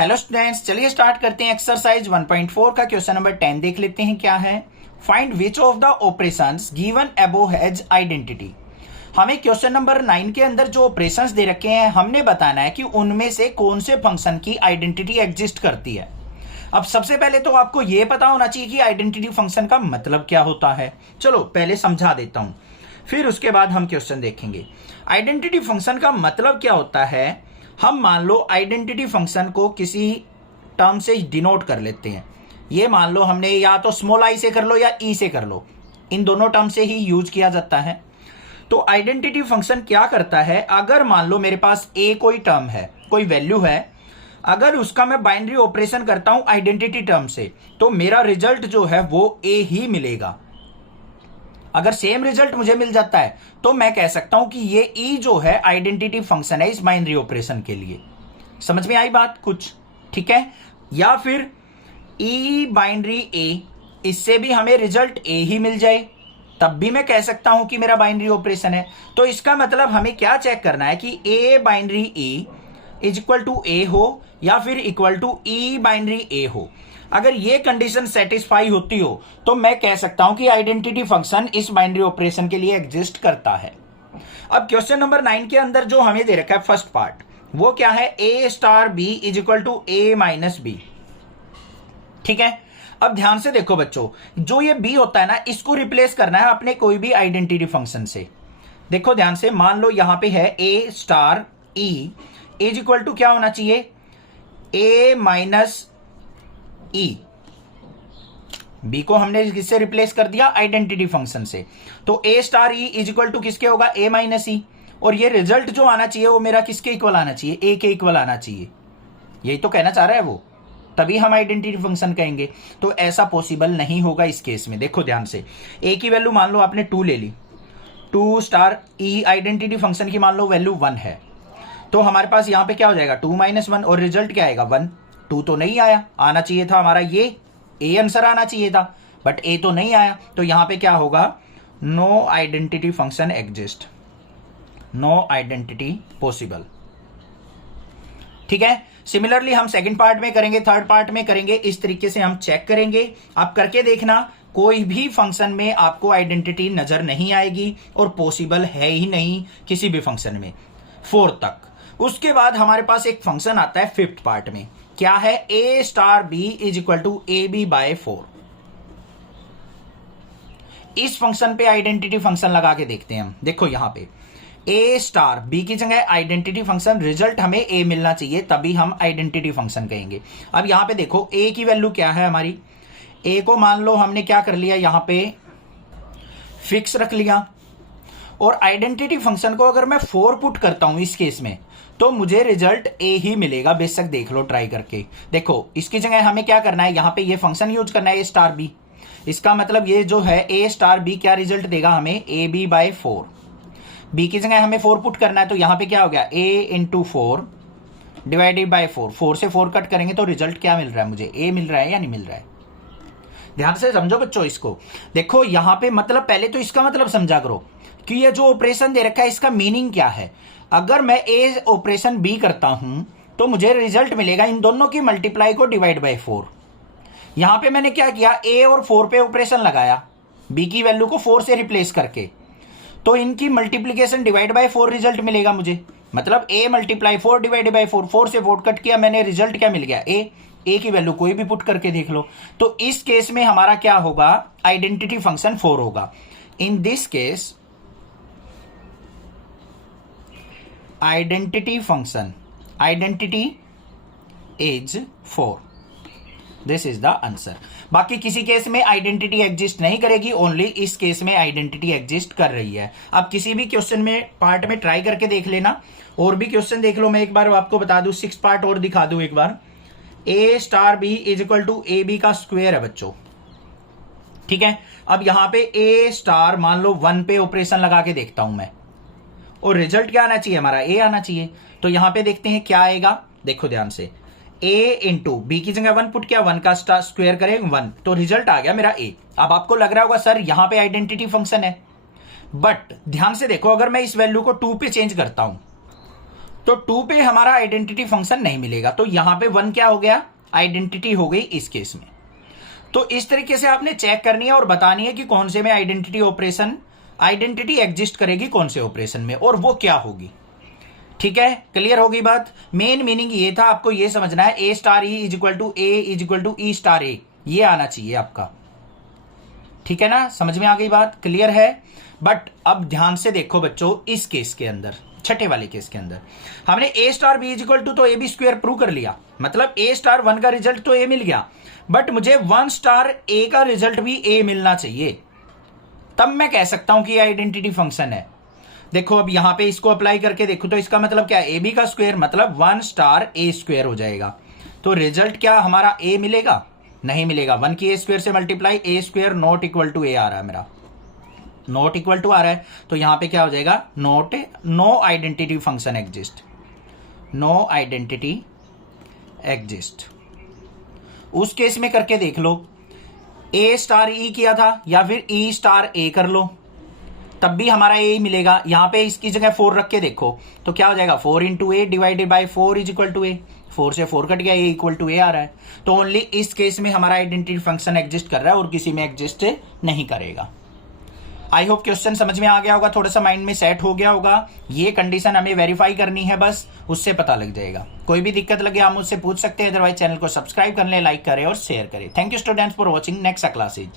Hello students, चलिए start करते हैं। एक्सरसाइज 1.4 का क्वेश्चन नंबर 10 देख लेते हैं क्या है। Find which of the operations given above has identity. हमें क्वेश्चन नंबर 9 के अंदर जो ऑपरेशंस दे रखे हैं हमने बताना है कि उनमें से कौन से फंक्शन की आइडेंटिटी एग्जिस्ट करती है। अब सबसे पहले तो आपको यह पता होना चाहिए कि आइडेंटिटी फंक्शन का मतलब क्या होता है। चलो पहले समझा देता हूं, फिर उसके बाद हम क्वेश्चन देखेंगे। आइडेंटिटी फंक्शन का मतलब क्या होता है। हम मान लो आइडेंटिटी फंक्शन को किसी टर्म से डिनोट कर लेते हैं। ये मान लो हमने या तो स्मॉल आई से कर लो या ई से कर लो, इन दोनों टर्म से ही यूज किया जाता है। तो आइडेंटिटी फंक्शन क्या करता है, अगर मान लो मेरे पास ए कोई टर्म है, कोई वैल्यू है, अगर उसका मैं बाइनरी ऑपरेशन करता हूं आइडेंटिटी टर्म से तो मेरा रिजल्ट जो है वो ए ही मिलेगा। अगर सेम रिजल्ट मुझे मिल जाता है तो मैं कह सकता हूं कि ये ई जो है आइडेंटिटी फंक्शन है इस बाइनरी ऑपरेशन के लिए। समझ में आई बात कुछ? ठीक है। या फिर ई बाइनरी ए, इससे भी हमें रिजल्ट ए ही मिल जाए तब भी मैं कह सकता हूं कि मेरा बाइनरी ऑपरेशन है। तो इसका मतलब हमें क्या चेक करना है कि a binary e is equal to a हो या फिर equal to e binary a हो। अगर ये कंडीशन सेटिस्फाई होती हो तो मैं कह सकता हूं कि आइडेंटिटी फंक्शन इस बाइनरी ऑपरेशन के लिए एग्जिस्ट करता है। अब क्वेश्चन नंबर 9 के अंदर जो हमें दे रखा है फर्स्ट पार्ट, वो क्या है, a star b is equal to a minus b. ठीक है। अब ध्यान से देखो बच्चों, जो ये बी होता है ना, इसको रिप्लेस करना है अपने कोई भी आइडेंटिटी फंक्शन से। देखो ध्यान से, मान लो यहां पे है a star e is equal to क्या होना चाहिए, ए माइनस ई। बी को हमने किससे रिप्लेस कर दिया, आइडेंटिटी फंक्शन से। तो a star e is equal to किसके होगा, ए माइनस ई। और ये रिजल्ट जो आना चाहिए वो मेरा किसके इक्वल आना चाहिए, ए के इक्वल आना चाहिए। यही तो कहना चाह रहा है वो, तभी हम आइडेंटिटी फंक्शन कहेंगे। तो ऐसा पॉसिबल नहीं होगा इस केस में। देखो ध्यान से, ए की वैल्यू मान लो आपने 2 ले ली, 2 स्टार ई आइडेंटिटी फंक्शन की मान लो वैल्यू 1 है, तो हमारे पास यहां पे क्या हो जाएगा 2 - 1 और रिजल्ट क्या आएगा 1। 2 तो नहीं आया, आना चाहिए था हमारा ये ए आंसर आना चाहिए था, बट ए तो नहीं आया। तो यहां पे क्या होगा, no identity function exist, no identity possible. ठीक है। सिमिलरली हम सेकंड पार्ट में करेंगे, थर्ड पार्ट में करेंगे, इस तरीके से हम चेक करेंगे। आप करके देखना, कोई भी फंक्शन में आपको आइडेंटिटी नजर नहीं आएगी और पॉसिबल है ही नहीं किसी भी फंक्शन में 4 तक। उसके बाद हमारे पास एक फंक्शन आता है फिफ्थ पार्ट में, क्या है, a star b is equal to a b by 4। इस फंक्शन पे आइडेंटिटी फंक्शन लगा के देखते हैं हम। देखो यहां पे ए स्टार बी की जगह आइडेंटिटी फंक्शन, रिजल्ट हमें ए मिलना चाहिए तभी हम आइडेंटिटी फंक्शन कहेंगे। अब यहां पे देखो ए की वैल्यू क्या है हमारी, ए को मान लो हमने क्या कर लिया, यहां पे फिक्स रख लिया। और आइडेंटिटी फंक्शन को अगर मैं 4 पुट करता हूं इस केस में तो मुझे रिजल्ट ए ही मिलेगा, बेशक देख लो ट्राई करके। देखो इसकी जगह हमें क्या करना है, यहां पे ये फंक्शन यूज करना है ए स्टार बी। इसका मतलब ये जो है ए स्टार बी क्या रिजल्ट देगा हमें, ए बी बाय 4। बी की जगह हमें 4 पुट करना है, तो यहां पे क्या हो गया, ए इंटू 4 डिवाइडेड बाय 4। 4 से 4 कट करेंगे तो रिजल्ट क्या मिल रहा है मुझे, ए मिल रहा है या नहीं मिल रहा है। ध्यान से समझो बच्चों इसको। देखो यहां पे मतलब पहले तो इसका मतलब समझा करो कि ये जो ऑपरेशन दे रखा है इसका मीनिंग क्या है। अगर मैं ए ऑपरेशन बी करता हूं तो मुझे रिजल्ट मिलेगा इन दोनों की मल्टीप्लाई को डिवाइड बाय 4। यहां पे मैंने क्या किया, ए और 4 पे ऑपरेशन लगाया, बी की वैल्यू को 4 से रिप्लेस करके, तो इनकी मल्टीप्लीकेशन डिवाइड बाय 4 रिजल्ट मिलेगा मुझे। मतलब ए मल्टीप्लाई 4 डिवाइड बाय 4, 4 से 4 कट किया मैंने, रिजल्ट क्या मिल गया, ए की वैल्यू कोई भी पुट करके देख लो। तो इस केस में हमारा क्या होगा, आइडेंटिटी फंक्शन 4 होगा। In this case identity function, identity is 4। This is the answer. बाकी किसी केस में आइडेंटिटी एग्जिस्ट नहीं करेगी, ओनली इस केस में आइडेंटिटी एग्जिस्ट कर रही है। अब किसी भी क्वेश्चन में पार्ट में ट्राई करके देख लेना, और भी क्वेश्चन देख लो। मैं एक बार आपको बता दूं, 6 पार्ट और दिखा दूं एक बार। A star b is equal to a b का स्क्वायर है बच्चों। ठीक है। अब यहां पे ए स्टार मान लो 1 पे ऑपरेशन लगा के देखता हूं मैं, और रिजल्ट क्या आना चाहिए हमारा, ए आना चाहिए। तो यहां पे देखते हैं क्या आएगा। देखो ध्यान से, ए इंटू बी की जगह 1 पुट किया, 1 का स्क्वायर करें 1, तो रिजल्ट आ गया मेरा ए। अब आपको लग रहा होगा सर यहां पे आइडेंटिटी फंक्शन है, बट ध्यान से देखो, अगर मैं इस वैल्यू को 2 पे चेंज करता हूं तो 2 पे हमारा आइडेंटिटी फंक्शन नहीं मिलेगा, तो यहां पे 1 क्या हो गया, आइडेंटिटी हो गई इस केस में। तो इस तरीके से आपने चेक करनी है और बतानी है कि कौन से में आइडेंटिटी एग्जिस्ट करेगी कौन से ऑपरेशन में, और वो क्या होगी। ठीक है, क्लियर होगी बात। मेन मीनिंग ये था, आपको ये समझना है a star e is equal to a is equal to e star a, ये आना चाहिए आपका। ठीक है ना, समझ में आ गई बात, क्लियर है। बट अब ध्यान से देखो बच्चों, इस केस के अंदर, छठे वाले केस के अंदर हमने a star b is equal to तो ए बी स्क्वायर प्रूव कर लिया, मतलब ए स्टार 1 का रिजल्ट तो ए मिल गया, बट मुझे 1 स्टार ए का रिजल्ट भी ए मिलना चाहिए, तब मैं कह सकता हूं कि आइडेंटिटी फंक्शन है। देखो अब यहां पे इसको अप्लाई करके देखो तो इसका मतलब क्या है, ए बी का स्क्वायर मतलब 1 स्टार ए स्क्वायर हो जाएगा। तो रिजल्ट क्या हमारा ए मिलेगा, नहीं मिलेगा। 1 की ए स्क्वायर से multiply, a square not equal to a आ रहा है, मेरा नॉट इक्वल टू आ रहा है, तो यहां पे क्या हो जाएगा, no identity function exist, no identity exist. उस केस में करके देख लो, ए स्टार ई किया था या फिर ई स्टार ए कर लो, तब भी हमारा ए मिलेगा। यहां पे इसकी जगह 4 रख के देखो तो क्या हो जाएगा, 4 into a divided by 4 is equal to a, 4 से 4 कट गया, ए इक्वल टू ए आ रहा है। तो ओनली इस केस में हमारा आइडेंटिटी फंक्शन एग्जिस्ट कर रहा है और किसी में एग्जिस्ट नहीं करेगा। आई होप क्वेश्चन समझ में आ गया होगा, थोड़ा सा माइंड में सेट हो गया होगा। ये कंडीशन हमें वेरीफाई करनी है, बस उससे पता लग जाएगा। कोई भी दिक्कत लगे आप मुझसे पूछ सकते हैं, अदरवाइज चैनल को सब्सक्राइब कर लें, लाइक करें और शेयर करें। Thank you students for watching, next classes.